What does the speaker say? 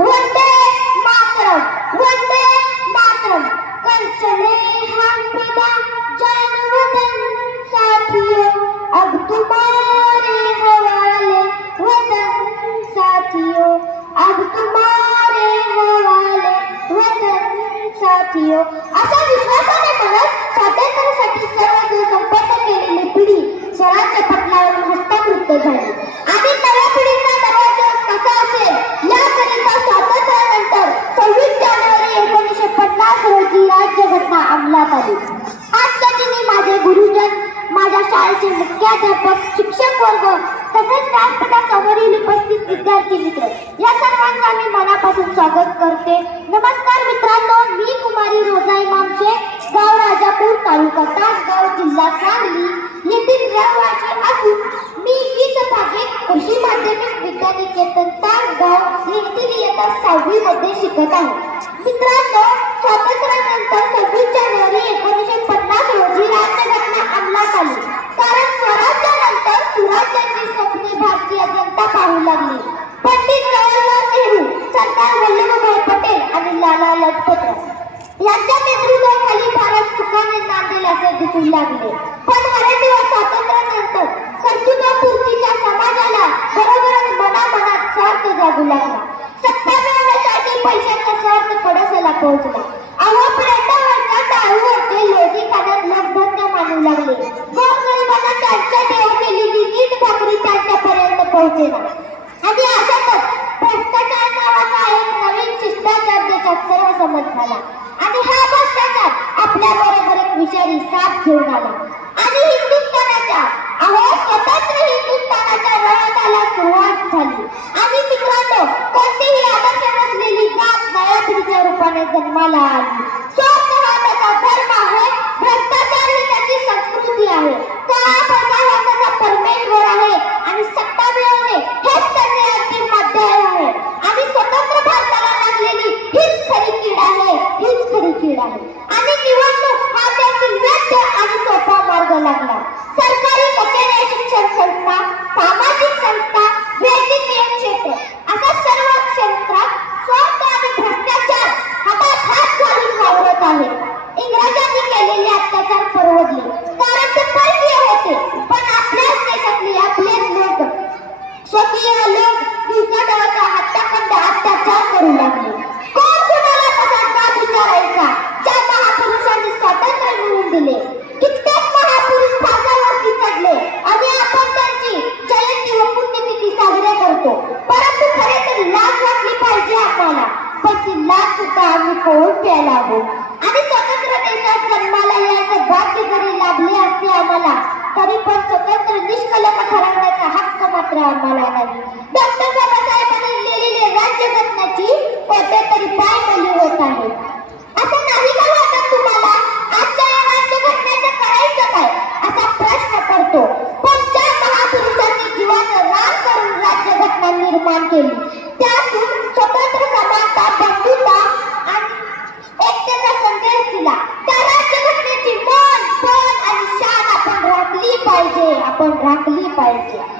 वंदे मातरम, वंदे मातरम। कल चले हम फिदा जान वतन साथियों, अब तुम्हारे हवाले वतन साथियों, अब तुम्हारे हवाले वतन साथियों। असा विश्वासाने म्हणत स्वातंत्र्यासाठी सर्व संपर्क केलेली पिढी स्वराज्य पटलावरून हस्तांतरित झाली आणि नव्या पिढीचा दरवाजा कसा असेल याकरिता स्वातंत्र्यानंतर 26 जानेवारी 1950 रोजी राज्यघटना अंमलात आली। आजच्या दिनी माझे गुरुजन, माझ्या शाळेचे मुख्याध्यापक, शिक्षक वर्ग तसेच व्यासपीठासमोरील उपस्थित विद्यार्थी मित्र या सर्वांचा मी मनापासून स्वागत करते। नमस्कार मित्रांनो, मी कुमारी रोजा इमाम शेख, गाव राजापूर, तालुका तासगाव, जिल्हा सांगली येथील रहिवासी असून मी गीतभागिक कृषी माध्यमिक विद्यानिकेतन तासगाव येथील इयत्ता 6वी मध्ये शिकत आहे। मित्रांनो, स्वातंत्र्यानंतर 26 जानेवारी 1950 रोजी राज्यघटना अंमलात आली, कारण स्वराज्यानंतर सुराज्याची स्वप्ने भारतीय जनता पाहू लागली। पंडित जवाहरलाल नेहरू, सरदार वल्लभभाई पटेल आणि लाला लजपत राय यांच्या नेतृत्वाखाली भारत सुखाने नांदेल असे दिसू लागले। पण बरेच दिवस स्वातंत्र्यानंतर कर्तृत्वपूर्तीच्या समाजाला बरोबरच मनामनात स्वार्थ जागू लागला। सत्ता मिळवण्यासाठी पैशाचा स्वार्थ कडेला पोहोचला। प्रेटावरच्या टाळूवरचे लोधी खाण्यात लोकधन्य मानू लागले। गोरगरिबांना त्यांच्या देव केलेली नीट भाकरी त्यांच्यापर्यंत पोहोचेना आणि अशातच भ्रष्टाचार नावाचा एक नवीन शिष्टाचार देशात सर्व समज झाला आणि हा भ्रष्टाचार आपल्या बरोबर एक विषारी साप घेऊन आला आणि हिंदुस्थानाच्या स्वतंत्र हिंदुस्थानाच्या रळताला सुरुवात झाली। आणि मित्रांनो, कोणतीही आदर्श नसलेली जात नव्या पिढीच्या रूपाने जन्माला आली। स्वार्थ हा त्याचा धर्म आहे, भ्रष्टाचार ही त्याची संस्कृती आहे, काळा पैसा हा त्याचा परमेश्वर आहे आणि सत्ता मिळवणे हेच त्याचे अंतिम अध्याय आहे। आणि स्वतंत्र भारताला लागलेली हीच खरी कीड आहे, हीच खरी कीड आहे। आणि निवडणूक हा त्यातील वैध आणि सोपा मार्ग लागला। सरकारी कचेऱ्या, शिक्षण संस्था, सामाजिक संस्था, वैद्यकीय क्षेत्र अशा सर्व क्षेत्रात स्वार्थ आणि भ्रष्टाचार हातात हात घालून वावरत आहे। इंग्रजांनी केलेले अत्याचार परवडले, कारण ते परकीय होते, पण आपल्याच देशातले आपलेच लोक, स्वकीय लोक दिवसाढवळ्या हत्याकांड अत्याचार करू लागले। कोण कुणाला कसा जाब विचारायचा? ज्या महापुरुषांनी स्वातंत्र्य मिळवून दिले, कित्येक महापुरुष फासावरती चढले आणि आपण त्यांची जयंती व पुण्यतिथी साजरे करतो। परंतु खरे तर लाज वाटली पाहिजे आम्हाला, पण ती लाज सुद्धा आम्ही कोण प्यायला हवं। आणि स्वतंत्र देशात जन्माला यायचं भाग्य जरी लाभले असते आम्हाला, तरी पण स्वतंत्र निष्कलंक ठरवण्याचा हक्क मात्र आम्हाला नाही। डॉक्टर बाबासाहेबांनी लिहिलेले राज्यघटनेची कोठेतरी पायमल्ली होत आहे। असं नाही का वाटत तुम्हाला? आजच्या या राज्यघटनेचं करायचं काय असा प्रश्न पडतो। पण ज्या महापुरुषांनी जीवाचं रान करून राज्यघटना निर्माण केली, त्यातून स्वतंत्र, समानता, बंधुता आणि एकतेचा संदेश दिला, त्या राज्यघटनेची मान, पण आणि शान आपण राखली पाहिजे, आपण राखली पाहिजे।